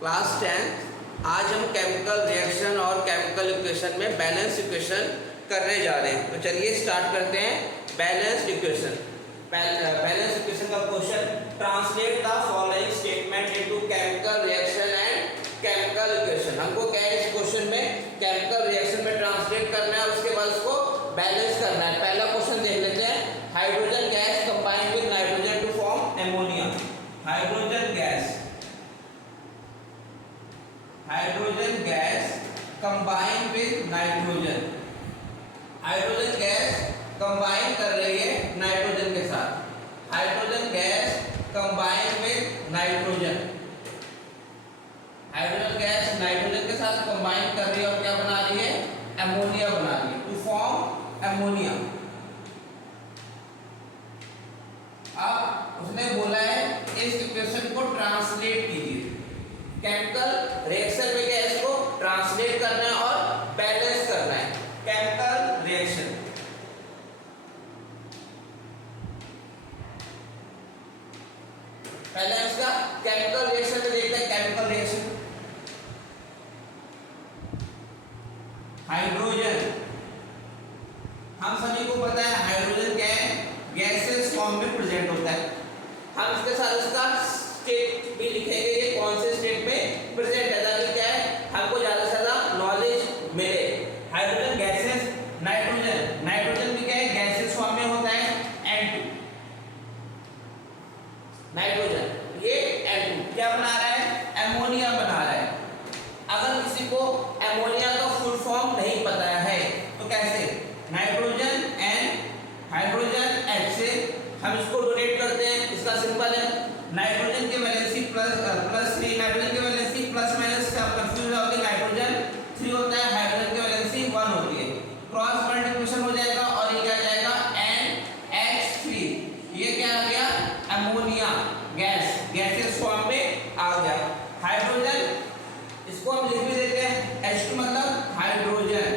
Class 10 आज हम chemical reaction और केमिकल इक्वेशन में बैलेंस इक्वेशन करने जा रहे हैं। तो चलिए स्टार्ट करते हैं। बैलेंस इक्वेशन का question, translate the following statement into chemical reaction and chemical equation. हमको क्या है इस क्वेश्चन में केमिकल रिएक्शन में ट्रांसलेट करना है और उसके बाद उसको बैलेंस करना है। पहला क्वेश्चन देख लेते हैं। Hydrogen gas combine with nitrogen to form ammonia. Hydrogen gas combine with nitrogen. Hydrogen gas combine कर रही है नाइट्रोजन के साथ। Hydrogen gas combine with nitrogen. Hydrogen gas nitrogen के साथ कंबाइन कर रही है और क्या बना रही है? एमोनिया बना रही है, टू फॉर्म एमोनिया। अब उसने बोला है इस इक्वेशन को ट्रांसलेट कीजिए। केमिकल रिएक्शन में क्या इसको ट्रांसलेट करना है और बैलेंस करना है। केमिकल रिएक्शन, पहले इसका केमिकल रिएक्शन में देखते हैं। केमिकल रिएक्शन, हाइड्रोजन, हम सभी को पता है हाइड्रोजन क्या है? गैसेस फॉर्म में प्रेजेंट होता है। हम इसके साथ इसका स्टेट भी लिखेंगे, ये कौन से स्टेट में प्रेजेंट है, ताकि क्या है हमको ज्यादा से ज्यादा नॉलेज मिले। हाइड्रोजन गैसेस, नाइट्रोजन भी क्या है? गैसेस फॉर्म में होता है, N2। नाइट्रोजन ये N2 क्या बना रहा है? एमोनिया बना रहा है। अगर किसी को एमोनिया का फुल फॉर्म नहीं पता है तो कैसे? नाइट्रोजन N, हाइड्रोजन H से हम इसको डोनेट करते हैं। इसका सिंबल है नाइट्रोजन की वैलेंसी +3, नाइट्रोजन की वैलेंसी प्लस माइनस से आप कंफ्यूज हो गए। नाइट्रोजन 3 होता है, हाइड्रोजन की वैलेंसी 1 होती है। क्रॉस मल्टीप्लिकेशन हो जाएगा और ये क्या आ जाएगा? NH3। ये क्या आ गया? अमोनिया गैस, गैसेस फॉर्म में आ गया। हाइड्रोजन इसको हम लिख भी देते हैं, H2 मतलब हाइड्रोजन।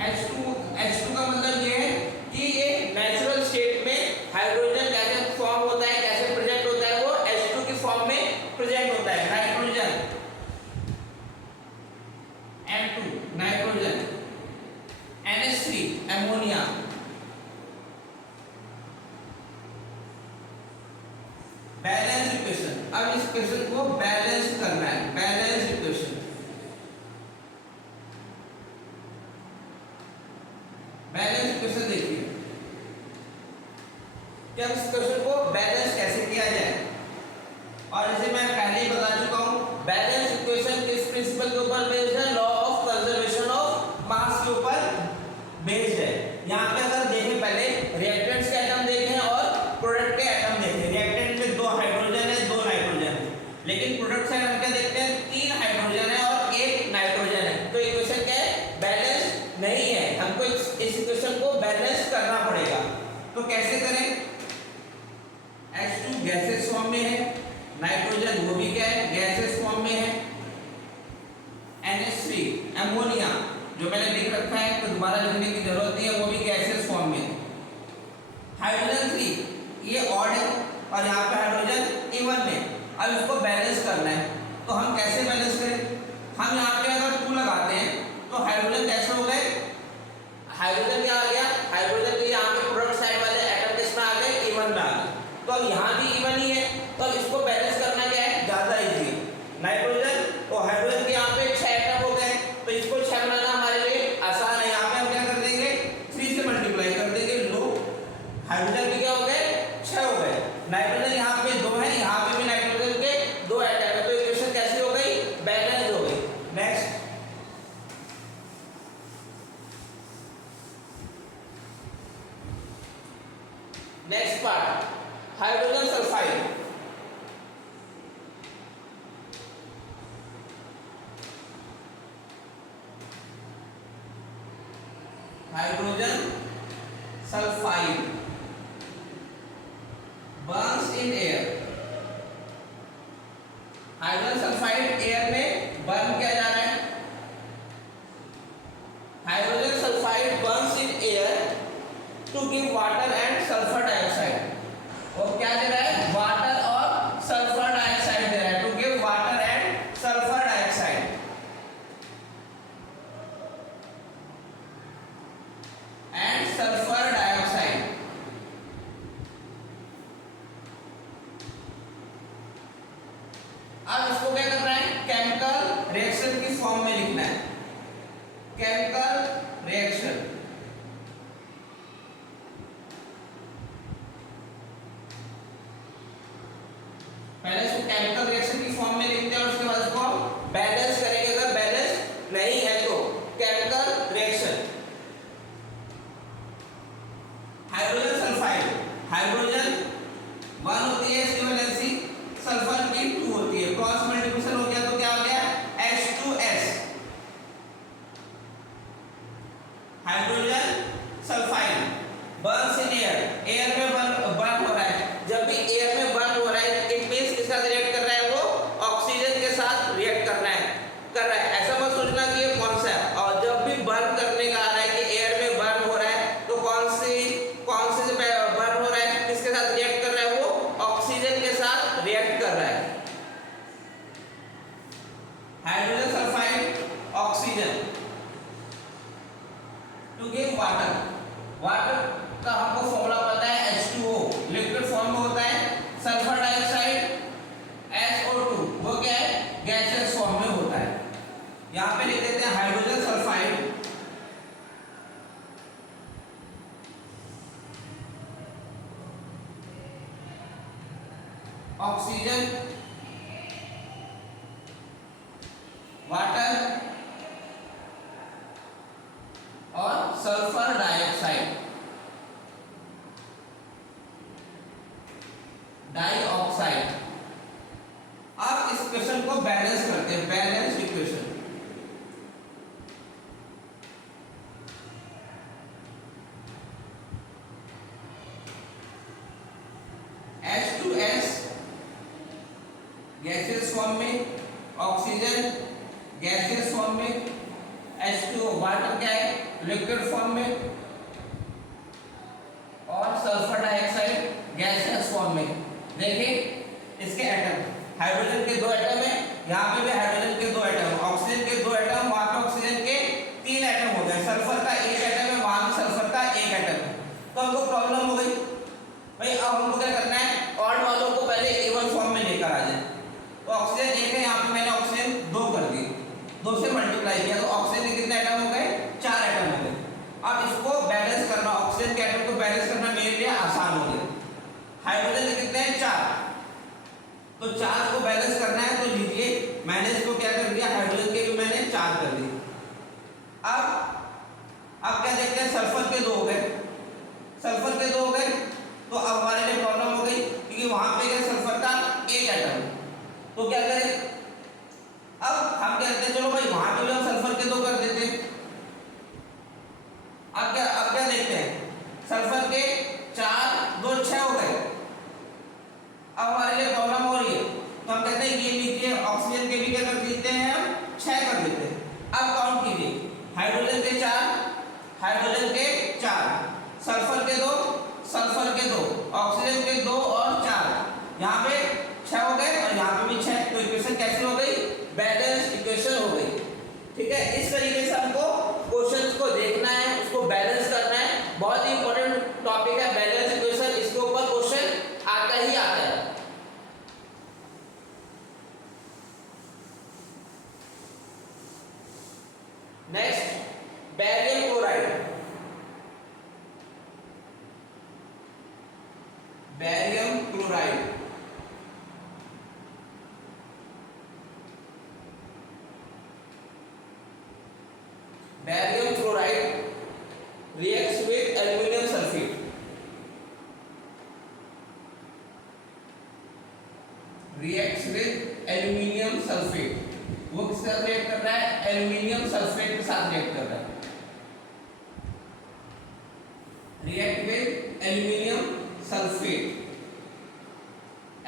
H2 का मतलब ये है कि ये नेचुरल स्टेट में हाइड्रोजन कैसे फॉर्म होता है, कैसे प्रेजेंट होता है, वो H2 की फॉर्म में प्रेजेंट होता है। Nitrogen N2 nitrogen, NH3 ammonia. Balance equation, अब इस इक्वेशन को बैलेंस करना है। बैलेंस इक्वेशन, बैलेंस इक्वेशन देखिए कि अब इस इक्वेशन को बैलेंस कैसे किया जाए। और जैसे मैं पहले ही बता चुका हूं, बैलेंस इक्वेशन किस प्रिंसिपल के ऊपर बेस्ड है? Law of conservation of mass के ऊपर बेस्ड है। यहां पे अगर देखें, पहले रिएक्टेंट्स के एटम देखें और प्रोडक्ट के एटम देखें। रिएक्टेंट में 2 हाइड्रोजन है, 2 नाइट्रोजन है, लेकिन प्रोडक्ट साइड हम क्या देखते हैं? 3 हाइड्रोजन है और 1 नाइट्रोजन है। तो इक्वेशन क्या है? बैलेंस नहीं है। हमको इस इक्वेशन को बैलेंस करना पड़ेगा। तो कैसे करें? H2 गैसेस फॉर्म में है, नाइट्रोजन वो भी क्या है? गैसेस फॉर्म में है। NH3 एमोनिया जो मैंने लिख रखा है तो दोबारा लिखने की जरूरत नहीं है, वो भी गैसेस फॉर्म में है। हाइड्रोजन 3 ये ऑड है और यहाँ पे हाइड्रोजन इवन में। अब इसको बैलेंस करना है, तो हम कैसे बैलेंस करें? हम यहाँ पे अगर 2 लगाते हैं तो हाइड्रोजन कैसे हो गए? हाइड्रोजन क्या आ गया? हाइड्रोजन के यहाँ पे प्रोडक्ट साइड वाले एटम किस में आ गए? इवन में आ गए। तो अब यहाँ भी इवन ही है, तो अब इसको बैलेंस करना क्या है? ज्यादा इजी है। नाइट्रोजन और हाइड्रोजन के यहाँ पे 6 एटम हो गए, तो इसको 6 बनाना हमारे लिए आसान है। यहाँ पे हम क्या कर देंगे? 3 से मल्टीप्लाई कर देंगे। लो हाइड्रोजन भी क्या हो गए? 6 हो गए। नाइट्रोजन यहाँ पे 2 है, यहाँ पे भी नाइट्रोजन के 2 एटम है, तो इक्वेशन कैसी हो गई? बैलेंस हो गई। Next, next part, hydrogen sulphide. Hydrogen sulphide burns in air. Hydrogen sulphide air में बर्न किया जा रहा है। Hydrogen sulphide burns in air to give water and sulphur dioxide. और क्या दे रहा है? वाटर और सल्फर डाइऑक्साइड दे रहा है, टू गिव वाटर अब इसको क्या करना है, केमिकल रिएक्शन की फॉर्म में लिखना है, केमिकल रिएक्शन। पहले इसको केमिकल रिएक्शन की फॉर्म में लिखते हैं और उसके बाद इसको बैलेंस करेंगे। अगर बैलेंस नहीं है तो chemical reaction. Hydrogen sulphide, hydrogen 1 होती है इसकी वैलेंसी, सल्फर की 2 होती है, क्रॉस मल्टीप्लिकेशन हो गया तो क्या हो गया H2S, hydrogen sulphide burns in air, air में बर्न हो रहा है। जब भी एयर में बर्न हो रहा है इट मींस किसके साथ रिएक्ट कर रहा है, वो ऑक्सीजन के साथ रिएक्ट कर रहा है। ऐसा मत सोचना कि ये कौन सा है। और जब भी बर्न करने का आ रहा है कि एयर में बर्न हो रहा है तो कौन से बर्न हो रहा है, किसके साथ रिएक्ट कर रहा है, वो ऑक्सीजन के साथ रिएक्ट कर रहा है। Hydrogen sulphide oxygen to give water, water का हमको फॉर्मूला पता है H2O, लिक्विड फॉर्म में होता है। सल्फर डाइऑक्साइड SO2 वो क्या है, गैसियस फॉर्म में होता है। यहां पे लिख देते हैं हाइड्रोजन सल्फाइड ऑक्सीजन वाटर और सल्फर डाइऑक्साइड डाइऑक्साइड। अब इस इक्वेशन को बैलेंस करते हैं, balance equation. H2S gaseous form में, ऑक्सीजन गैसियस फॉर्म में, H2O वाटर क्या है, लिक्विड फॉर्म में, और सल्फर डाइऑक्साइड गैसियस फॉर्म में। देखिए इसके एटम, हाइड्रोजन के 2 एटम है, यहाँ पे भी हाइड्रोजन के 2 एटम, ऑक्सीजन के 2 एटम, वहां पे ऑक्सीजन के 3 एटम हो गए, सल्फर का 1 एटम है, वहां पे सल्फर का 1 एटम है। तो हमको प्रॉब्लम हो गई भाई, अब हमको क्या करना है, ऑड वालों को पहले इवन फॉर्म में लेकर आ जाए। तो ऑक्सीजन 1 है, यहाँ पे मैंने ऑक्सीजन 2 कर दी, 2 से मल्टीप्लाई किया तो ऑक्सीजन के कितने एटम हो गए, 4 एटम हो गए। अब इसको बैलेंस करना, ऑक्सीजन के एटम को बैलेंस करना मेरे लिए आसान हो गया। हाइड्रोजन के कितने हैं, 4, तो 4 को बैलेंस करना है तो लीजिए मैंने इसको क्या कर दिया, हाइड्रोजन के भी मैंने 4 कर दिए। अब क्या देखते हैं, सल्फर के 2 हो गए, सल्फर के 2 हो गए तो अब हमारे लिए प्रॉब्लम हो गई क्योंकि वहां पे है सल्फर का 1 एटम। तो क्या करें, अब हम क्या करते हैं, चलो भाई वहां पे भी हम सल्फर के 2 कर देते हैं। अब क्या देखते हैं, सल्फर के 4 2 6 हो गए। अब हमारे लिए प्रॉब्लम हो रही है तो हम कहते हैं ये लीजिए ऑक्सीजन के भी क्या कर देते हैं, हम 6 कर देते हैं। अब काउंट कीजिए, हाइड्रोजन के 4, हाइड्रोजन के 4, सल्फर के 2, सल्फर के 2, ऑक्सीजन के 2 और 4, यहाँ पे 6 हो गए और यहाँ पे भी 6। तो इक्वेशन कैसी हो गई, बैलेंस इक्वेशन हो गई। ठीक है, इस तरीके से हमको क्वेश्चंस को देखना है, उसको बैलेंस करना है। बहुत ही इंपॉर्टेंट टॉपिक है बैलेंस इक्वेशन, इसके ऊपर क्वेश्चन आता ही आता है। Next barium chloride, barium chloride barium chloride reacts with aluminum sulfate, reacts with aluminum sulfate। वो किसके साथ रिएक्ट कर रहा है, एल्यूमिनियम सल्फेट के साथ रिएक्ट कर रहा है, react with aluminium sulphate.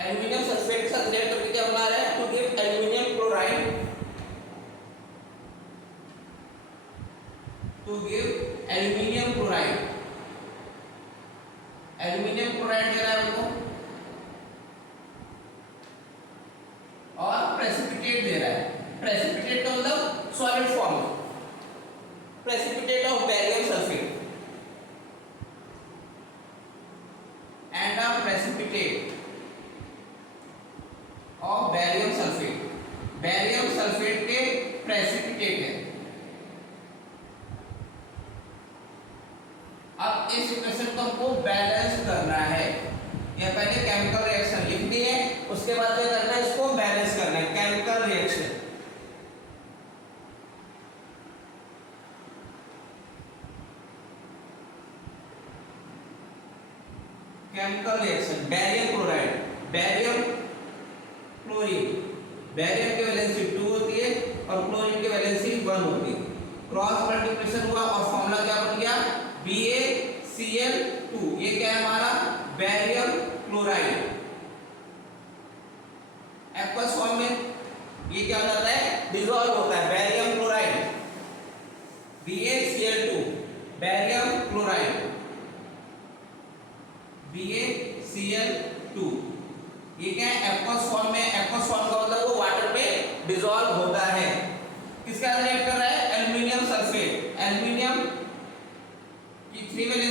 Aluminium sulphate के साथ रिएक्ट करके क्या बना रहा है, to give aluminium chloride, to give aluminium chloride. Aluminium chloride दे रहा है उनको और प्रेसिपिटेट दे रहा है। प्रेसिपिटेट का मतलब solid form, precipitate of barium sulphate and a precipitate of barium sulphate. Barium sulphate के प्रेसिपिटेट है। अब इस इक्वेशन को हमको बैलेंस करना है, या पहले केमिकल रिएक्शन लिखनी है, उसके बाद क्या करना है, इसको बैलेंस करना है। Chemical reaction, chemical reaction barium chloride, barium chlorine, barium की वैलेंसी 2 होती है और क्लोरीन की वैलेंसी 1 होती है। क्रॉस मल्टीप्लिकेशन हुआ और फॉर्मूला क्या बन गया, BaCl2। ये क्या है हमारा, बैरियम क्लोराइड। एक्वस फॉर्म में ये क्या हो जाता है, डिसॉल्व होता है, barium chloride, BaCl2, barium chloride, BaCl2। ये क्या है, एक्वस फॉर्म में। एक्वस फॉर्म का मतलब वो वाटर में डिसॉल्व होता है। किसके साथ रिएक्ट कर रहा है, एल्युमिनियम सल्फेट, एल्युमिनियम की 3 वैलेंसी